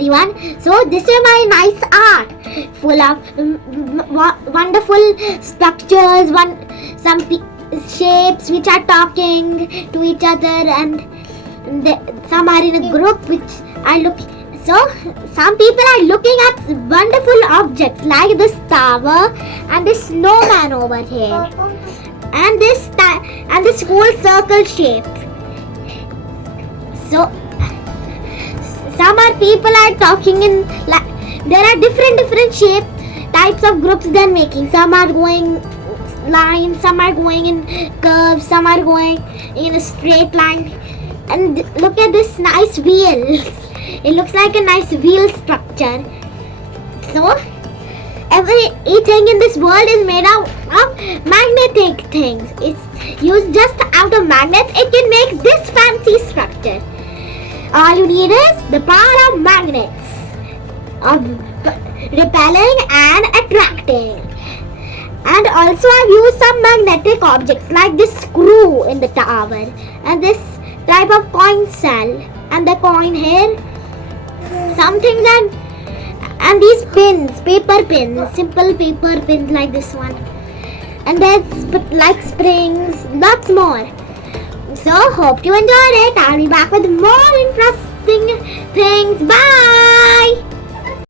everyone. So this is my nice art, full of wonderful structures, some shapes which are talking to each other, and some are in a group which are looking. So some people are looking at wonderful objects like this tower and this snowman over here, and this whole circle shape. So some people are talking in there are different shape types of groups they're making. Some are going lines, some are going in curves, some are going in a straight line. And look at this nice wheel. It looks like a nice wheel structure. So everything in this world is made out of magnetic things. It's used just out of magnets. It can make this fancy structure. All you need is the power of magnets, of repelling and attracting. And also I've used some magnetic objects like this screw in the tower and this type of coin cell and the coin here. Some things and these pins, paper pins, simple paper pins like this one. And there's like springs, lots more. So hope you enjoyed it. I'll be back with more interesting things. Bye!